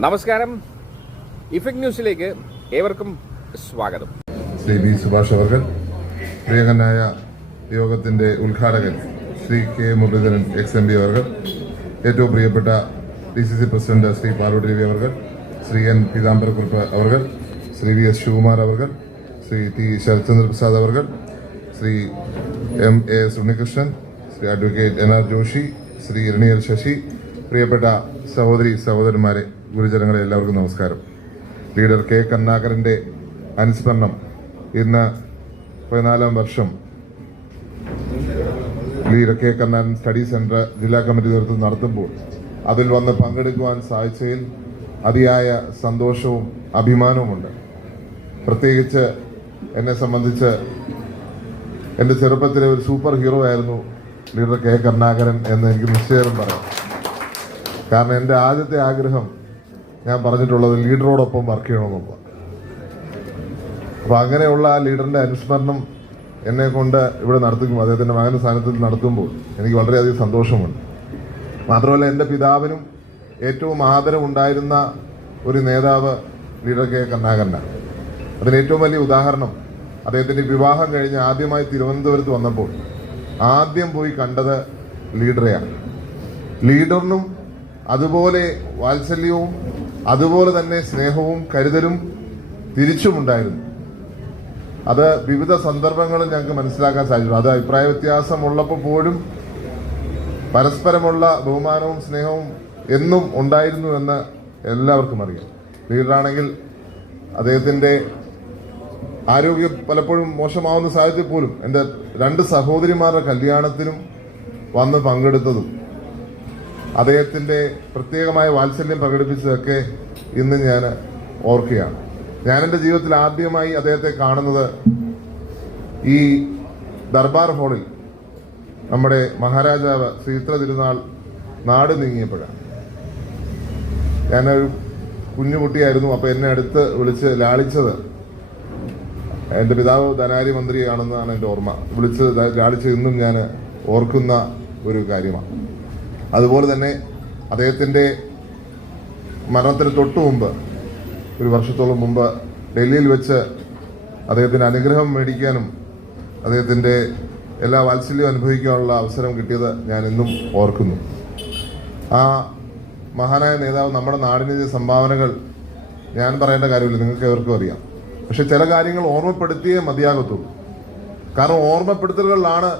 നമസ്കാരം. ഇഫക്ട് ന്യൂസിലേക്ക് ഏവർക്കും സ്വാഗതം. ശ്രീ വി സുഭാഷ് അവർ, പ്രിയങ്കനായ യോഗത്തിന്റെ ഉദ്ഘാടകൻ ശ്രീ കെ മുരളീധരൻ XMP അവർ, ഏറ്റവും പ്രിയപ്പെട്ട DCC പ്രസിഡന്റ് ശ്രീ പാലോട് രവി അവർ, ശ്രീ N പീതാംബരക്കുറുപ്പ് അവർ, ശ്രീ VS ശിവകുമാർ അവർ, ശ്രീ T ശരത്ചന്ദ്ര പ്രസാദ് അവർ, Shri MAS Unnikrishnan, Shri advocate NR Joshi, Shri Eraniel Sasi, പ്രിയപ്പെട്ട സഹോദരന്മാരെ, ഗുരുജനങ്ങളെ, എല്ലാവർക്കും നമസ്കാരം. ലീഡർ K കരുണാകരന്റെ അനുസ്മരണം ഇന്ന് 14-ാം വർഷം leader K Karunakaran study centre ജില്ലാ കമ്മിറ്റി നേതൃത്വം നടത്തുമ്പോൾ അതിൽ വന്ന് പങ്കെടുക്കുവാൻ സാധിച്ചതിൽ അതിയായ സന്തോഷവും അഭിമാനവുമുണ്ട്. പ്രത്യേകിച്ച് എന്നെ സംബന്ധിച്ച് എൻ്റെ ചെറുപ്പത്തിലെ ഒരു സൂപ്പർ ഹീറോ ആയിരുന്നു ലീഡർ K കരുണാകരൻ എന്ന് എനിക്ക് നിശ്ചയം പറയാം. കാരണം എൻ്റെ ആദ്യത്തെ ആഗ്രഹം ഞാൻ പറഞ്ഞിട്ടുള്ളത് ലീഡറോടൊപ്പം വർക്ക് ചെയ്യണമെന്നുള്ള. അപ്പോൾ അങ്ങനെയുള്ള ആ ലീഡറിൻ്റെ അനുസ്മരണം എന്നെ കൊണ്ട് ഇവിടെ നടത്തുമ്പോൾ, അദ്ദേഹത്തിൻ്റെ മകൻ്റെ സ്ഥാനത്തിൽ നടത്തുമ്പോൾ എനിക്ക് വളരെയധികം സന്തോഷമുണ്ട്. മാത്രമല്ല, എൻ്റെ പിതാവിനും ഏറ്റവും ആദരവുണ്ടായിരുന്ന ഒരു നേതാവ് ലീഡർ K കരുണാകരനാണ്. അതിന് ഏറ്റവും വലിയ ഉദാഹരണം, അദ്ദേഹത്തിൻ്റെ വിവാഹം കഴിഞ്ഞ് ആദ്യമായി തിരുവനന്തപുരത്ത് വന്നപ്പോൾ ആദ്യം പോയി കണ്ടത് ലീഡറെയാണ്. ലീഡറിനും അതുപോലെ വാത്സല്യവും അതുപോലെ തന്നെ സ്നേഹവും കരുതലും തിരിച്ചുമുണ്ടായിരുന്നു. അത് വിവിധ സന്ദർഭങ്ങളിൽ ഞങ്ങൾക്ക് മനസ്സിലാക്കാൻ സാധിച്ചു. അത് അഭിപ്രായ വ്യത്യാസമുള്ളപ്പോൾ പോലും പരസ്പരമുള്ള ബഹുമാനവും സ്നേഹവും എന്നും ഉണ്ടായിരുന്നു എന്ന് എല്ലാവർക്കും അറിയാം. ലീഡറാണെങ്കിൽ അദ്ദേഹത്തിൻ്റെ ആരോഗ്യം പലപ്പോഴും മോശമാവുന്ന സാഹചര്യത്തിൽ പോലും എൻ്റെ 2 സഹോദരിമാരുടെ കല്യാണത്തിനും വന്ന് പങ്കെടുത്തതും അദ്ദേഹത്തിൻ്റെ പ്രത്യേകമായ വാത്സല്യം പ്രകടിപ്പിച്ചതൊക്കെ ഇന്ന് ഞാൻ ഓർക്കുകയാണ്. ഞാൻ എൻ്റെ ജീവിതത്തിൽ ആദ്യമായി അദ്ദേഹത്തെ കാണുന്നത് ഈ ദർബാർ ഹാളിൽ നമ്മുടെ മഹാരാജാവ് ശ്രീത്ര തിരുനാൾ നാട് നീങ്ങിയപ്പോഴാണ്. ഞാനൊരു കുഞ്ഞുകുട്ടിയായിരുന്നു. അപ്പോൾ എന്നെ അടുത്ത് വിളിച്ച് ലാളിച്ചത് എൻ്റെ പിതാവ് ധനാര്യ മന്ത്രിയാണെന്നാണ് എൻ്റെ ഓർമ്മ. വിളിച്ച് ലാളിച്ച് ഇന്നും ഞാൻ ഓർക്കുന്ന ഒരു കാര്യമാണ്. അതുപോലെ തന്നെ അദ്ദേഹത്തിൻ്റെ മരണത്തിന് തൊട്ടു മുമ്പ്, ഒരു വർഷത്തോളം മുമ്പ്, ഡൽഹിയിൽ വെച്ച് അദ്ദേഹത്തിൻ്റെ അനുഗ്രഹം മേടിക്കാനും അദ്ദേഹത്തിൻ്റെ എല്ലാ വാത്സല്യവും അനുഭവിക്കാനുള്ള അവസരം കിട്ടിയത് ഞാൻ ഇന്നും ഓർക്കുന്നു. ആ മഹാനായ നേതാവ് നമ്മുടെ നാടിന് ചെയ്ത സംഭാവനകൾ ഞാൻ പറയേണ്ട കാര്യമില്ല, നിങ്ങൾക്ക് എവർക്കും അറിയാം. പക്ഷെ ചില കാര്യങ്ങൾ ഓർമ്മപ്പെടുത്തിയേ മതിയാകത്തുള്ളൂ. കാരണം ഓർമ്മപ്പെടുത്തലുകളിലാണ്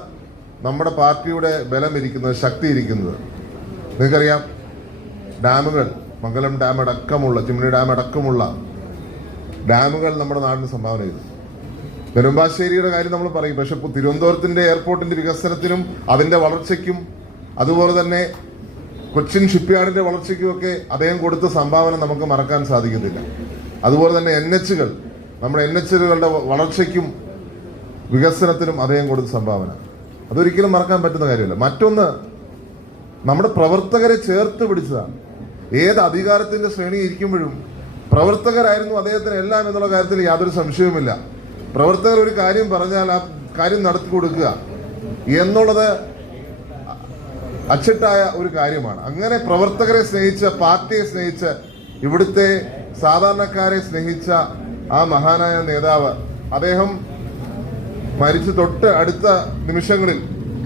നമ്മുടെ പാർട്ടിയുടെ ബലം ഇരിക്കുന്നത്, ശക്തി ഇരിക്കുന്നത്. നിങ്ങൾക്കറിയാം, ഡാമുകൾ, മംഗലം ഡാം അടക്കമുള്ള, ചിമ്മിണി ഡാം അടക്കമുള്ള ഡാമുകൾ നമ്മുടെ നാടിന് സംഭാവന ചെയ്തു. നെടുമ്പാശ്ശേരിയുടെ കാര്യം നമ്മൾ പറയും, പക്ഷെ ഇപ്പോൾ തിരുവനന്തപുരത്തിന്റെ എയർപോർട്ടിന്റെ വികസനത്തിനും അതിന്റെ വളർച്ചയ്ക്കും അതുപോലെ തന്നെ കൊച്ചിൻ ഷിപ്പ്യാർഡിന്റെ വളർച്ചയ്ക്കുമൊക്കെ അദ്ദേഹം കൊടുത്ത സംഭാവന നമുക്ക് മറക്കാൻ സാധിക്കത്തില്ല. അതുപോലെ തന്നെ NHകൾ, നമ്മുടെ NHകളുടെ വളർച്ചയ്ക്കും വികസനത്തിനും അദ്ദേഹം കൊടുത്ത സംഭാവന അതൊരിക്കലും മറക്കാൻ പറ്റുന്ന കാര്യമല്ല. മറ്റൊന്ന്, നമ്മുടെ പ്രവർത്തകരെ ചേർത്ത് പിടിച്ചതാണ്. ഏത് അധികാരത്തിന്റെ ശ്രേണി ഇരിക്കുമ്പോഴും പ്രവർത്തകരായിരുന്നു അദ്ദേഹത്തിന് എല്ലാം എന്നുള്ള കാര്യത്തിൽ യാതൊരു സംശയവുമില്ല. പ്രവർത്തകർ ഒരു കാര്യം പറഞ്ഞാൽ ആ കാര്യം നടത്തി കൊടുക്കുക എന്നുള്ളത് അച്ചട്ടായ ഒരു കാര്യമാണ്. അങ്ങനെ പ്രവർത്തകരെ സ്നേഹിച്ച, പാർട്ടിയെ സ്നേഹിച്ച്, ഇവിടുത്തെ സാധാരണക്കാരെ സ്നേഹിച്ച ആ മഹാനായ നേതാവ്, അദ്ദേഹം മരിച്ചു തൊട്ട് അടുത്ത നിമിഷങ്ങളിൽ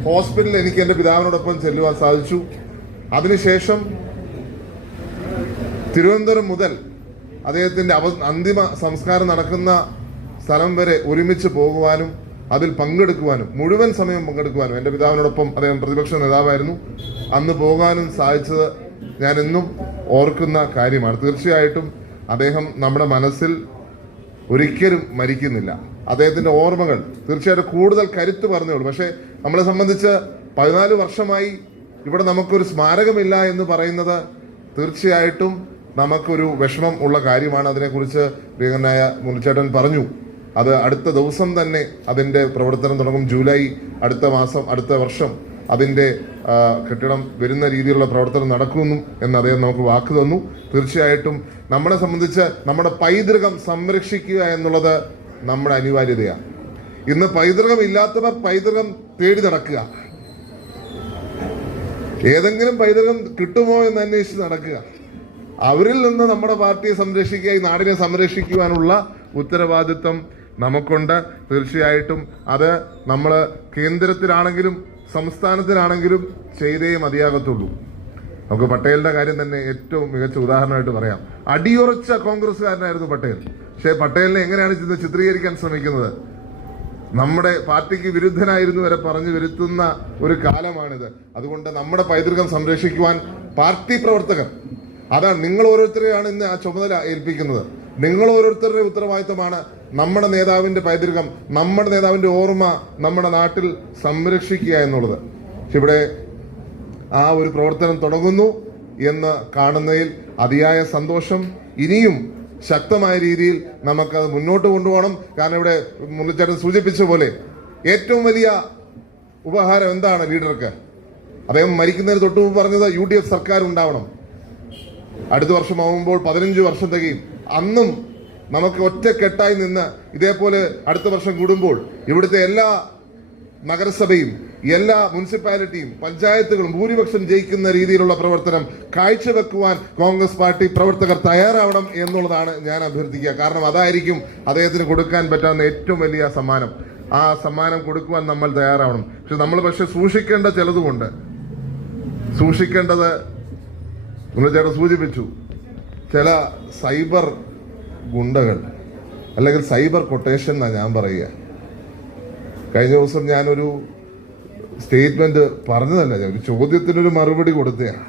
ഹോസ്പിറ്റലിൽ എനിക്ക് എൻ്റെ പിതാവിനോടൊപ്പം ചെല്ലുവാൻ സാധിച്ചു. അതിനുശേഷം തിരുവനന്തപുരം മുതൽ അദ്ദേഹത്തിൻ്റെ അന്തിമ സംസ്കാരം നടക്കുന്ന സ്ഥലം വരെ ഒരുമിച്ച് പോകുവാനും അതിൽ പങ്കെടുക്കുവാനും, മുഴുവൻ സമയം പങ്കെടുക്കുവാനും, എൻ്റെ പിതാവിനോടൊപ്പം, അദ്ദേഹം പ്രതിപക്ഷ നേതാവായിരുന്നു, അന്ന് പോകാനും സാധിച്ചത് ഞാൻ എന്നും ഓർക്കുന്ന കാര്യമാണ്. തീർച്ചയായിട്ടും അദ്ദേഹം നമ്മുടെ മനസ്സിൽ ഒരിക്കലും മരിക്കുന്നില്ല. അദ്ദേഹത്തിന്റെ ഓർമ്മകൾ തീർച്ചയായിട്ടും കൂടുതൽ കരുത്ത് പറഞ്ഞോളൂ. പക്ഷേ നമ്മളെ സംബന്ധിച്ച് 14 വർഷമായി ഇവിടെ നമുക്കൊരു സ്മാരകമില്ല എന്ന് പറയുന്നത് തീർച്ചയായിട്ടും നമുക്കൊരു വിഷമം ഉള്ള കാര്യമാണ്. അതിനെക്കുറിച്ച് പ്രിയങ്കനായ മുരളിച്ചേട്ടൻ പറഞ്ഞു. അത് അടുത്ത ദിവസം തന്നെ അതിന്റെ പ്രവർത്തനം തുടങ്ങും. ജൂലൈ അടുത്ത മാസം, അടുത്ത വർഷം അതിന്റെ കെട്ടിടം വരുന്ന രീതിയിലുള്ള പ്രവർത്തനം നടക്കുന്നു എന്ന് അദ്ദേഹം നമുക്ക് വാക്ക് തന്നു. തീർച്ചയായിട്ടും നമ്മളെ സംബന്ധിച്ച് നമ്മുടെ പൈതൃകം സംരക്ഷിക്കുക എന്നുള്ളത് നമ്മുടെ അനിവാര്യതയാണ്. ഇന്ന് പൈതൃകം ഇല്ലാത്തവർ പൈതൃകം തേടി നടക്കുക, ഏതെങ്കിലും പൈതൃകം കിട്ടുമോ എന്ന് അന്വേഷിച്ച് നടക്കുക. അവരിൽ നിന്ന് നമ്മുടെ പാർട്ടിയെ സംരക്ഷിക്കുക, ഈ നാടിനെ സംരക്ഷിക്കുവാനുള്ള ഉത്തരവാദിത്വം നമുക്കുണ്ട്. തീർച്ചയായിട്ടും അത് നമ്മൾ കേന്ദ്രത്തിലാണെങ്കിലും സംസ്ഥാനത്തിലാണെങ്കിലും ചെയ്തേ മതിയാകത്തുള്ളൂ. നമുക്ക് പട്ടേലിന്റെ കാര്യം തന്നെ ഏറ്റവും മികച്ച ഉദാഹരണമായിട്ട് പറയാം. അടിയുറച്ച കോൺഗ്രസ്സുകാരനായിരുന്നു പട്ടേൽ. പക്ഷേ പട്ടേലിനെ എങ്ങനെയാണ് ചിത്രീകരിക്കാൻ ശ്രമിക്കുന്നത്? നമ്മുടെ പാർട്ടിക്ക് വിരുദ്ധനായിരുന്നു വരെ പറഞ്ഞു വരുത്തുന്ന ഒരു കാലമാണിത്. അതുകൊണ്ട് നമ്മുടെ പൈതൃകം സംരക്ഷിക്കുവാൻ പാർട്ടി പ്രവർത്തകർ, അതാണ് നിങ്ങൾ ഓരോരുത്തരെയാണ് ഇന്ന് ആ ചുമതല ഏൽപ്പിക്കുന്നത്. നിങ്ങൾ ഓരോരുത്തരുടെ ഉത്തരവാദിത്തമാണ് നമ്മുടെ നേതാവിന്റെ പൈതൃകം, നമ്മുടെ നേതാവിന്റെ ഓർമ്മ നമ്മുടെ നാട്ടിൽ സംരക്ഷിക്കുക എന്നുള്ളത്. ഇവിടെ ആ ഒരു പ്രവർത്തനം തുടങ്ങുന്നു എന്ന് കാണുന്നതിൽ അതിയായ സന്തോഷം. ഇനിയും ശക്തമായ രീതിയിൽ നമുക്കത് മുന്നോട്ട് കൊണ്ടുപോകണം. കാരണം ഇവിടെ മുരളിച്ചേട്ടൻ സൂചിപ്പിച്ച പോലെ ഏറ്റവും വലിയ ഉപഹാരം എന്താണ് ലീഡർക്ക്? അദ്ദേഹം മരിക്കുന്നതിന് തൊട്ടു മുമ്പ് പറഞ്ഞത് UDF സർക്കാർ ഉണ്ടാവണം. അടുത്ത വർഷമാകുമ്പോൾ 15 വർഷം തികയും. അന്നും നമുക്ക് ഒറ്റക്കെട്ടായി നിന്ന് ഇതേപോലെ അടുത്ത വർഷം കൂടുമ്പോൾ ഇവിടുത്തെ എല്ലാ നഗരസഭയും എല്ലാ മുനിസിപ്പാലിറ്റിയും പഞ്ചായത്തുകളും ഭൂരിപക്ഷം ജയിക്കുന്ന രീതിയിലുള്ള പ്രവർത്തനം കാഴ്ചവെക്കുവാൻ കോൺഗ്രസ് പാർട്ടി പ്രവർത്തകർ തയ്യാറാവണം എന്നുള്ളതാണ് ഞാൻ അഭ്യർത്ഥിക്കുക. കാരണം അതായിരിക്കും അദ്ദേഹത്തിന് കൊടുക്കാൻ പറ്റാവുന്ന ഏറ്റവും വലിയ സമ്മാനം. ആ സമ്മാനം കൊടുക്കുവാൻ നമ്മൾ തയ്യാറാവണം. പക്ഷെ സൂക്ഷിക്കേണ്ട ചിലതുകൊണ്ട് സൂക്ഷിക്കേണ്ടത് ചേട്ടൻ സൂചിപ്പിച്ചു. ചില സൈബർ ഗുണ്ടകൾ അല്ലെങ്കിൽ സൈബർ കൊട്ടേഷൻ എന്നാണ് ഞാൻ പറയുക. കഴിഞ്ഞ ദിവസം ഞാനൊരു സ്റ്റേറ്റ്മെന്റ് പറഞ്ഞതല്ല, ഒരു ചോദ്യത്തിനൊരു മറുപടി കൊടുത്തതാണ്.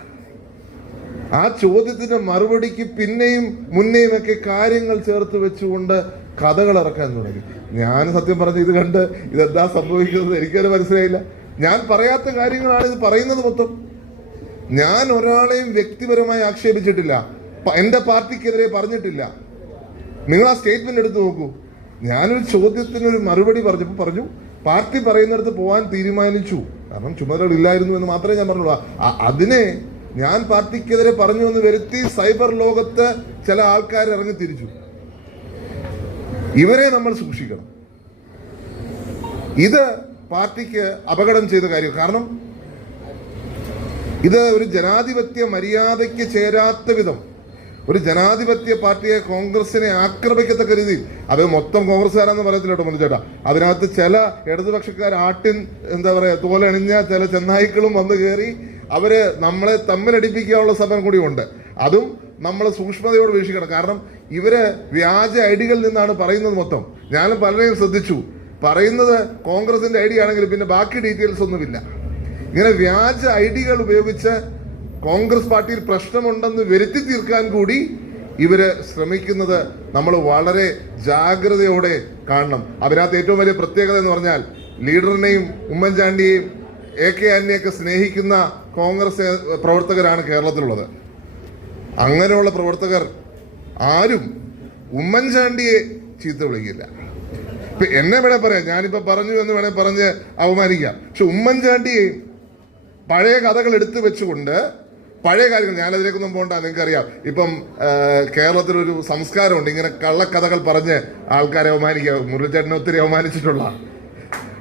ആ ചോദ്യത്തിന്റെ മറുപടിക്ക് പിന്നെയും മുന്നേയും ഒക്കെ കാര്യങ്ങൾ ചേർത്ത് വെച്ചുകൊണ്ട് കഥകൾ ഇറക്കാൻ തുടങ്ങി. ഞാൻ സത്യം പറഞ്ഞ ഇത് കണ്ട് ഇതെന്താ സംഭവിക്കുന്നത് എനിക്കത് മനസ്സിലായില്ല. ഞാൻ പറയാത്ത കാര്യങ്ങളാണ് ഇത് പറയുന്നത് മൊത്തം. ഞാൻ ഒരാളെയും വ്യക്തിപരമായി ആക്ഷേപിച്ചിട്ടില്ല, എന്റെ പാർട്ടിക്കെതിരെ പറഞ്ഞിട്ടില്ല. നിങ്ങൾ ആ സ്റ്റേറ്റ്മെന്റ് എടുത്ത് നോക്കൂ. ഞാനൊരു ചോദ്യത്തിനൊരു മറുപടി പറഞ്ഞപ്പോൾ പറഞ്ഞു പാർട്ടി പറയുന്നിടത്ത് പോകാൻ തീരുമാനിച്ചു, കാരണം ചുമതലകൾ ഇല്ലായിരുന്നു എന്ന് മാത്രമേ ഞാൻ പറഞ്ഞുള്ളൂ. അതിനെ ഞാൻ പാർട്ടിക്കെതിരെ പറഞ്ഞു എന്ന് വരുത്തി സൈബർ ലോകത്ത് ചില ആൾക്കാർ ഇറങ്ങി തിരിച്ചു. ഇവരെ നമ്മൾ സൂക്ഷിക്കണം. ഇത് പാർട്ടിക്ക് അപകടം ചെയ്ത കാര്യം. കാരണം ഇത് ഒരു ജനാധിപത്യ മര്യാദയ്ക്ക് ചേരാത്ത വിധം ഒരു ജനാധിപത്യ പാർട്ടിയെ കോൺഗ്രസിനെ ആക്രമിക്കത്തക്ക രീതിയിൽ, അത് മൊത്തം കോൺഗ്രസ്സുകാരാന്ന് പറയത്തില്ല കേട്ടോ മുനിച്ചേട്ടാ, അതിനകത്ത് ചില ഇടതുപക്ഷക്കാർ എന്താ പറയാ തോലണിഞ്ഞ ചില ചെന്നായ്ക്കളും വന്നു കയറി അവര് നമ്മളെ തമ്മിലടിപ്പിക്കാനുള്ള സമയം കൂടി ഉണ്ട്. അതും നമ്മൾ സൂക്ഷ്മതയോട് വീക്ഷിക്കണം. കാരണം ഇവര് വ്യാജ ഐഡികളിൽ നിന്നാണ് പറയുന്നത് മൊത്തം. ഞാൻ പലരെയും ശ്രദ്ധിച്ചു, പറയുന്നത് കോൺഗ്രസിന്റെ ഐഡി ആണെങ്കിൽ പിന്നെ ബാക്കി ഡീറ്റെയിൽസ് ഒന്നുമില്ല. ഇങ്ങനെ വ്യാജ ഐഡികൾ ഉപയോഗിച്ച് കോൺഗ്രസ് പാർട്ടിയിൽ പ്രശ്നമുണ്ടെന്ന് വരുത്തി തീർക്കാൻ കൂടി ഇവര് ശ്രമിക്കുന്നത് നമ്മൾ വളരെ ജാഗ്രതയോടെ കാണണം. അതിനകത്ത് ഏറ്റവും വലിയ പ്രത്യേകത എന്ന് പറഞ്ഞാൽ ലീഡറിനെയും ഉമ്മൻചാണ്ടിയെയും AK ആന്റണിയൊക്കെ സ്നേഹിക്കുന്ന കോൺഗ്രസ് പ്രവർത്തകരാണ് കേരളത്തിലുള്ളത്. അങ്ങനെയുള്ള പ്രവർത്തകർ ആരും ഉമ്മൻചാണ്ടിയെ ചീത്ത വിളിക്കില്ല. ഇപ്പൊ എന്നെ വേണേ പറയാം, ഞാനിപ്പോ പറഞ്ഞു എന്ന് വേണേ പറഞ്ഞ് അവമാനിക്കാം. പക്ഷെ ഉമ്മൻചാണ്ടിയെ പഴയ കഥകൾ എടുത്തു വെച്ചുകൊണ്ട് പഴയ കാര്യങ്ങൾ, ഞാനതിലേക്കൊന്നും പോകണ്ട, നിങ്ങൾക്കറിയാം. ഇപ്പം കേരളത്തിലൊരു സംസ്കാരമുണ്ട്, ഇങ്ങനെ കള്ളക്കഥകൾ പറഞ്ഞ് ആൾക്കാരെ അവമാനിക്കുക. മുരളിച്ചേട്ടനെ ഒത്തിരി അവമാനിച്ചിട്ടുള്ള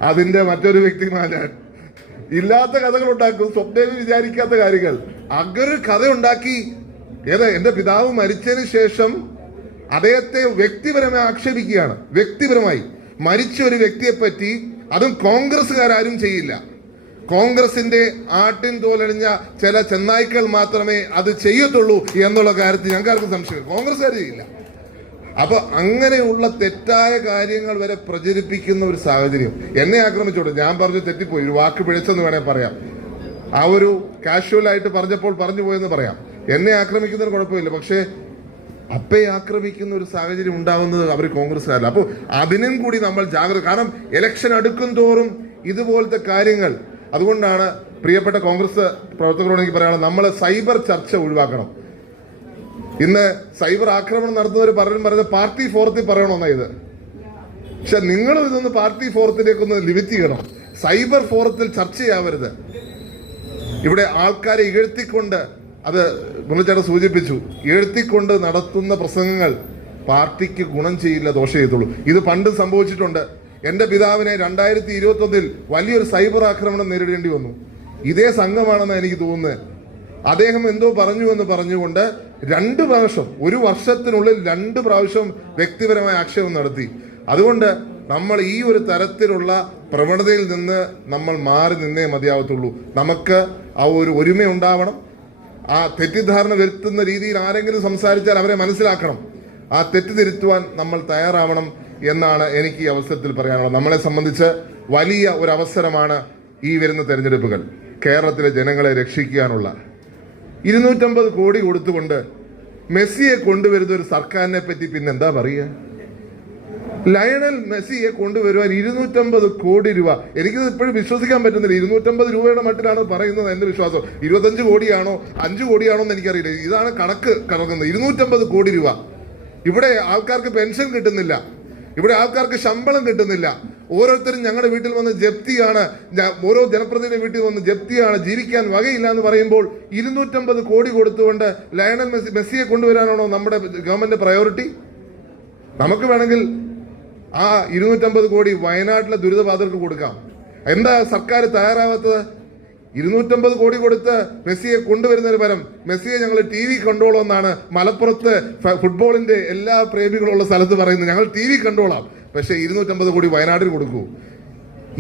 അതിന്റെ മറ്റൊരു വ്യക്തിമാണ് ഞാൻ. ഇല്ലാത്ത കഥകൾ ഉണ്ടാക്കും, സ്വപ്നയിൽ വിചാരിക്കാത്ത കാര്യങ്ങൾ. അങ്ങനെ കഥ ഉണ്ടാക്കി എന്റെ പിതാവ് മരിച്ചതിന് ശേഷം അദ്ദേഹത്തെ വ്യക്തിപരമായി ആക്ഷേപിക്കുകയാണ്. വ്യക്തിപരമായി മരിച്ച ഒരു വ്യക്തിയെ പറ്റി, അതും കോൺഗ്രസ്സുകാരും ചെയ്യില്ല. കോൺഗ്രസിന്റെ ആട്ടിൻ തോലണിഞ്ഞ ചില ചെന്നായ്ക്കൾ മാത്രമേ അത് ചെയ്യത്തുള്ളൂ എന്നുള്ള കാര്യത്തിൽ ഞങ്ങൾക്കാർക്കും സംശയം. കോൺഗ്രസ്സുകാർ ചെയ്യില്ല. അപ്പൊ അങ്ങനെയുള്ള തെറ്റായ കാര്യങ്ങൾ വരെ പ്രചരിപ്പിക്കുന്ന ഒരു സാഹചര്യം. എന്നെ ആക്രമിച്ചോട്ടെ, ഞാൻ പറഞ്ഞു തെറ്റിപ്പോയി, ഒരു വാക്ക് പിഴച്ചെന്ന് വേണേൽ പറയാം. ആ ഒരു കാഷ്വലായിട്ട് പറഞ്ഞപ്പോൾ പറഞ്ഞു പോയെന്ന് പറയാം. എന്നെ ആക്രമിക്കുന്നതിന് കുഴപ്പമില്ല. പക്ഷേ അപ്പയെ ആക്രമിക്കുന്ന ഒരു സാഹചര്യം ഉണ്ടാകുന്നത് അവർ കോൺഗ്രസ്സുകാരല്ല. അപ്പോൾ അതിനും കൂടി നമ്മൾ ജാഗ്രത. കാരണം ഇലക്ഷൻ അടുക്കും തോറും ഇതുപോലത്തെ കാര്യങ്ങൾ. അതുകൊണ്ടാണ് പ്രിയപ്പെട്ട കോൺഗ്രസ് പ്രവർത്തകരോട് എനിക്ക് പറയാനുള്ളത്, നമ്മൾ സൈബർ ചർച്ച ഒഴിവാക്കണം. ഇന്ന് സൈബർ ആക്രമണം നടത്തുന്നവർ പലരും പറയുന്നത് പാർട്ടി ഫോറത്തിൽ പറയണമെന്നാ ഇത്. പക്ഷെ നിങ്ങൾ ഇതൊന്ന് പാർട്ടി ഫോറത്തിലേക്കൊന്ന് ലിമിറ്റ് ചെയ്യണം. സൈബർ ഫോറത്തിൽ ചർച്ചയാവരുത്. ഇവിടെ ആൾക്കാരെ ഇഴത്തിക്കൊണ്ട്, അത് മുരളിച്ചേട്ടൻ സൂചിപ്പിച്ചു, എഴുത്തിക്കൊണ്ട് നടത്തുന്ന പ്രസംഗങ്ങൾ പാർട്ടിക്ക് ഗുണം ചെയ്യില്ല, ദോഷം ചെയ്യത്തുള്ളൂ. ഇത് പണ്ട് സംഭവിച്ചിട്ടുണ്ട്. എന്റെ പിതാവിനെ 2021 വലിയൊരു സൈബർ ആക്രമണം നേരിടേണ്ടി വന്നു. ഇതേ സംഘമാണെന്ന് എനിക്ക് തോന്നുന്നത്. അദ്ദേഹം എന്തോ പറഞ്ഞു എന്ന് പറഞ്ഞുകൊണ്ട് 2 പ്രാവശ്യം, ഒരു വർഷത്തിനുള്ളിൽ 2 പ്രാവശ്യം വ്യക്തിപരമായ ആക്ഷേപം നടത്തി. അതുകൊണ്ട് നമ്മൾ ഈ ഒരു തരത്തിലുള്ള പ്രവണതയിൽ നിന്ന് നമ്മൾ മാറി നിന്നേ മതിയാവത്തുള്ളൂ. നമുക്ക് ആ ഒരു ഒരുമ ഉണ്ടാവണം. ആ തെറ്റിദ്ധാരണ വരുത്തുന്ന രീതിയിൽ ആരെങ്കിലും സംസാരിച്ചാൽ അവരെ മനസ്സിലാക്കണം. ആ തെറ്റ് തിരുത്തുവാൻ നമ്മൾ തയ്യാറാവണം എന്നാണ് എനിക്ക് ഈ അവസരത്തിൽ പറയാനുള്ളത്. നമ്മളെ സംബന്ധിച്ച് വലിയ ഒരു അവസരമാണ് ഈ വരുന്ന തെരഞ്ഞെടുപ്പുകൾ. കേരളത്തിലെ ജനങ്ങളെ രക്ഷിക്കാനുള്ള 250 കോടി കൊടുത്തുകൊണ്ട് മെസ്സിയെ കൊണ്ടുവരുന്ന ഒരു സർക്കാരിനെ പറ്റി പിന്നെന്താ പറയുക? ലയണൽ മെസ്സിയെ കൊണ്ടുവരുവാൻ 250 കോടി രൂപ. എനിക്കിത് ഇപ്പോഴും വിശ്വസിക്കാൻ പറ്റുന്നില്ല. 250 രൂപയുടെ മട്ടിലാണ് പറയുന്നത് എന്റെ വിശ്വാസം. 25 കോടിയാണോ 5 കോടിയാണോ എന്ന് എനിക്കറിയില്ല. ഇതാണ് കണക്ക് കറങ്ങുന്നത്. 250 കോടി രൂപ. ഇവിടെ ആൾക്കാർക്ക് പെൻഷൻ കിട്ടുന്നില്ല, ഇവിടെ ആൾക്കാർക്ക് ശമ്പളം കിട്ടുന്നില്ല. ഓരോരുത്തരും ഞങ്ങളുടെ വീട്ടിൽ വന്ന് ജപ്തിയാണ്, ഓരോ ജനപ്രതിനിധിയുടെ വീട്ടിൽ വന്ന് ജപ്തിയാണ്, ജീവിക്കാൻ വകയില്ല എന്ന് പറയുമ്പോൾ 250 കോടി കൊടുത്തുകൊണ്ട് ലയണൽ മെസ്സിയെ കൊണ്ടുവരാനാണോ നമ്മുടെ ഗവൺമെന്റ് പ്രയോറിറ്റി? നമുക്ക് വേണമെങ്കിൽ ആ 250 കോടി വയനാട്ടിലെ ദുരിതബാധിതർക്ക് കൊടുക്കാം. എന്താ സർക്കാർ തയ്യാറാവാത്തത്? 250 കോടി കൊടുത്ത് മെസ്സിയെ കൊണ്ടുവരുന്നതിന് പകരം മെസ്സിയെ ഞങ്ങൾ TV കണ്ടോളാം മലപ്പുറത്ത് ഫുട്ബോളിന്റെ എല്ലാ പ്രേമികളുള്ള സ്ഥലത്ത് പറയുന്നത്. ഞങ്ങൾ TV കണ്ടോളാം, പക്ഷെ 250 കോടി വയനാട്ടിൽ കൊടുക്കൂ.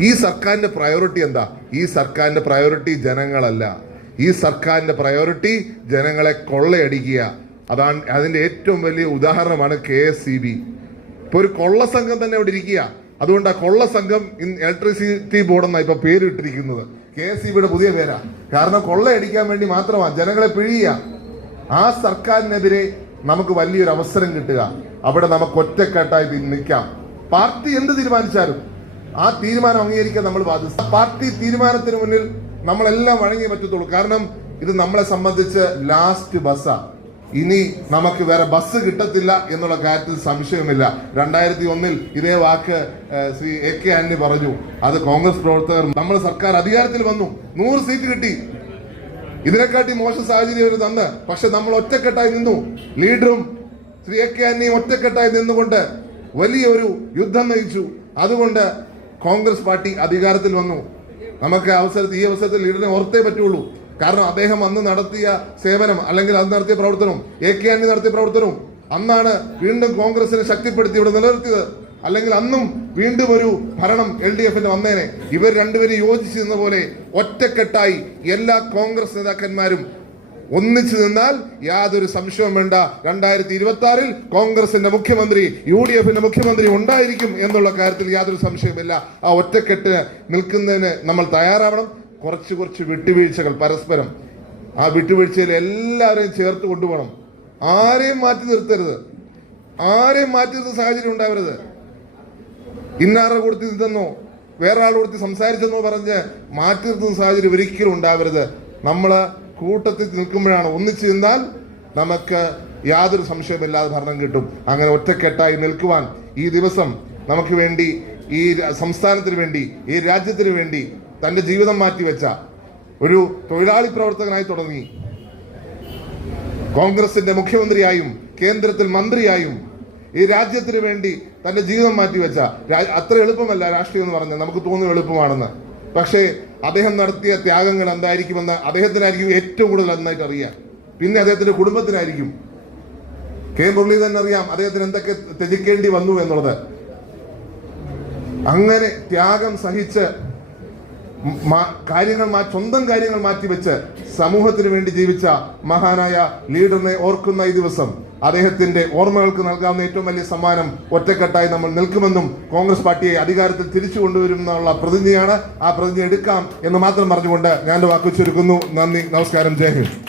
ഈ സർക്കാരിന്റെ പ്രയോറിറ്റി എന്താ? ഈ സർക്കാരിന്റെ പ്രയോറിറ്റി ജനങ്ങളല്ല. ഈ സർക്കാരിന്റെ പ്രയോറിറ്റി ജനങ്ങളെ കൊള്ളയടിക്കുക. അതാണ് അതിന്റെ ഏറ്റവും വലിയ ഉദാഹരണമാണ് KSEB. ഇപ്പൊ ഒരു കൊള്ള സംഘം തന്നെ അവിടെ ഇരിക്കുക. അതുകൊണ്ട് ആ കൊള്ള സംഘം ഇലക്ട്രിസിറ്റി ബോർഡ് എന്നാണ് ഇപ്പൊ പേര് ഇട്ടിരിക്കുന്നത്. KSEBയുടെ പുതിയ പേരാ. കാരണം കൊള്ളയടിക്കാൻ വേണ്ടി മാത്രമാണ്, ജനങ്ങളെ പിഴിയുക. ആ സർക്കാരിനെതിരെ നമുക്ക് വലിയൊരു അവസരം കിട്ടുക. അവിടെ നമുക്ക് ഒറ്റക്കെട്ടായി നിൽക്കാം. പാർട്ടി എന്ത് തീരുമാനിച്ചാലും ആ തീരുമാനം അംഗീകരിക്കാൻ നമ്മൾ ബാധ്യത. പാർട്ടി തീരുമാനത്തിന് മുന്നിൽ നമ്മളെല്ലാം വഴങ്ങിയേ പറ്റത്തുള്ളൂ. കാരണം ഇത് നമ്മളെ സംബന്ധിച്ച് ലാസ്റ്റ് ബസ്സാ. ഇനി നമുക്ക് വേറെ ബസ് കിട്ടത്തില്ല എന്നുള്ള കാര്യത്തിൽ സംശയമില്ല. 2001 ഇതേ വാക്ക് ശ്രീ AK ആന്റണി പറഞ്ഞു. അത് കോൺഗ്രസ് പ്രവർത്തകർ, നമ്മൾ സർക്കാർ അധികാരത്തിൽ വന്നു, 100 സീറ്റ് കിട്ടി. ഇതിനെക്കാട്ടി മോശം സാഹചര്യം അവർ തന്ന്, പക്ഷെ നമ്മൾ ഒറ്റക്കെട്ടായി നിന്നു. ലീഡറും ശ്രീ AK ആന്റണിയും ഒറ്റക്കെട്ടായി നിന്നുകൊണ്ട് വലിയൊരു യുദ്ധം നയിച്ചു. അതുകൊണ്ട് കോൺഗ്രസ് പാർട്ടി അധികാരത്തിൽ വന്നു. നമുക്ക് ഈ അവസരത്തിൽ ലീഡറിനെ ഓർത്തേ പറ്റുള്ളൂ. കാരണം അദ്ദേഹം അന്ന് നടത്തിയ സേവനം, അല്ലെങ്കിൽ അന്ന് നടത്തിയ പ്രവർത്തനം, AK ആന്റണി നടത്തിയ പ്രവർത്തനവും അന്നാണ് വീണ്ടും കോൺഗ്രസിനെ ശക്തിപ്പെടുത്തി ഇവിടെ നിലനിർത്തിയത്. അല്ലെങ്കിൽ അന്നും വീണ്ടും ഒരു ഭരണം LDFന്റെ വന്നേനെ. ഇവർ രണ്ടുപേരും യോജിച്ചു നിന്ന പോലെ ഒറ്റക്കെട്ടായി എല്ലാ കോൺഗ്രസ് നേതാക്കന്മാരും ഒന്നിച്ചു നിന്നാൽ യാതൊരു സംശയവും വേണ്ട, 2026 കോൺഗ്രസിന്റെ മുഖ്യമന്ത്രി, UDFന്റെ മുഖ്യമന്ത്രി ഉണ്ടായിരിക്കും എന്നുള്ള കാര്യത്തിൽ യാതൊരു സംശയവുമില്ല. ആ ഒറ്റക്കെട്ട് നിൽക്കുന്നതിന് നമ്മൾ തയ്യാറാവണം. കുറച്ച് വിട്ടുവീഴ്ചകൾ പരസ്പരം, ആ വിട്ടുവീഴ്ചയിൽ എല്ലാവരെയും ചേർത്ത് കൊണ്ടുപോകണം. ആരെയും മാറ്റി നിർത്തരുത്, ആരെയും മാറ്റി നിർത്തുന്ന സാഹചര്യം ഉണ്ടാവരുത്. ഇന്നാറെ കൊടുത്ത് നിന്നെന്നോ വേറെ ആൾ കൊടുത്ത് സംസാരിച്ചെന്നോ പറഞ്ഞ് മാറ്റി നിർത്തുന്ന സാഹചര്യം ഒരിക്കലും ഉണ്ടാവരുത്. നമ്മള് കൂട്ടത്തിൽ നിൽക്കുമ്പോഴാണ്, ഒന്നിച്ചു നിന്നാൽ നമുക്ക് യാതൊരു സംശയമില്ലാതെ ഭരണം കിട്ടും. അങ്ങനെ ഒറ്റക്കെട്ടായി നിൽക്കുവാൻ ഈ ദിവസം നമുക്ക് വേണ്ടി, ഈ സംസ്ഥാനത്തിന് വേണ്ടി, ഈ രാജ്യത്തിന് വേണ്ടി തന്റെ ജീവിതം മാറ്റിവെച്ച ഒരു തൊഴിലാളി പ്രവർത്തകനായി തുടങ്ങി കോൺഗ്രസിന്റെ മുഖ്യമന്ത്രിയായും കേന്ദ്രത്തിൽ മന്ത്രിയായും ഈ രാജ്യത്തിന് വേണ്ടി തന്റെ ജീവിതം മാറ്റിവെച്ച, അത്ര എളുപ്പമല്ല രാഷ്ട്രീയം എന്ന് പറഞ്ഞാൽ, നമുക്ക് തോന്നുന്നു എളുപ്പമാണെന്ന്. പക്ഷേ അദ്ദേഹം നടത്തിയ ത്യാഗങ്ങൾ എന്തായിരിക്കുമെന്ന് അദ്ദേഹത്തിനായിരിക്കും ഏറ്റവും കൂടുതൽ നന്നായിട്ട് അറിയാം. പിന്നെ അദ്ദേഹത്തിന്റെ കുടുംബത്തിനായിരിക്കും. മുരളീധരൻ അറിയാം അദ്ദേഹത്തിന് എന്തൊക്കെ ത്യജിക്കേണ്ടി വന്നു എന്നുള്ളത്. അങ്ങനെ ത്യാഗം സഹിച്ച് സ്വന്തം കാര്യങ്ങൾ മാറ്റിവെച്ച് സമൂഹത്തിന് വേണ്ടി ജീവിച്ച മഹാനായ ലീഡറിനെ ഓർക്കുന്ന ഈ ദിവസം അദ്ദേഹത്തിന്റെ ഓർമ്മകൾക്ക് നൽകാവുന്ന ഏറ്റവും വലിയ സമ്മാനം ഒറ്റക്കെട്ടായി നമ്മൾ നിൽക്കുമെന്നും കോൺഗ്രസ് പാർട്ടിയെ അധികാരത്തിൽ തിരിച്ചു കൊണ്ടുവരുമെന്നുള്ള പ്രതിജ്ഞയാണ്. ആ പ്രതിജ്ഞ എടുക്കാം എന്ന് മാത്രം പറഞ്ഞുകൊണ്ട് ഞാൻ വാക്കു ചുരുക്കുന്നു. നന്ദി, നമസ്കാരം, ജയ് ഹിന്ദ്.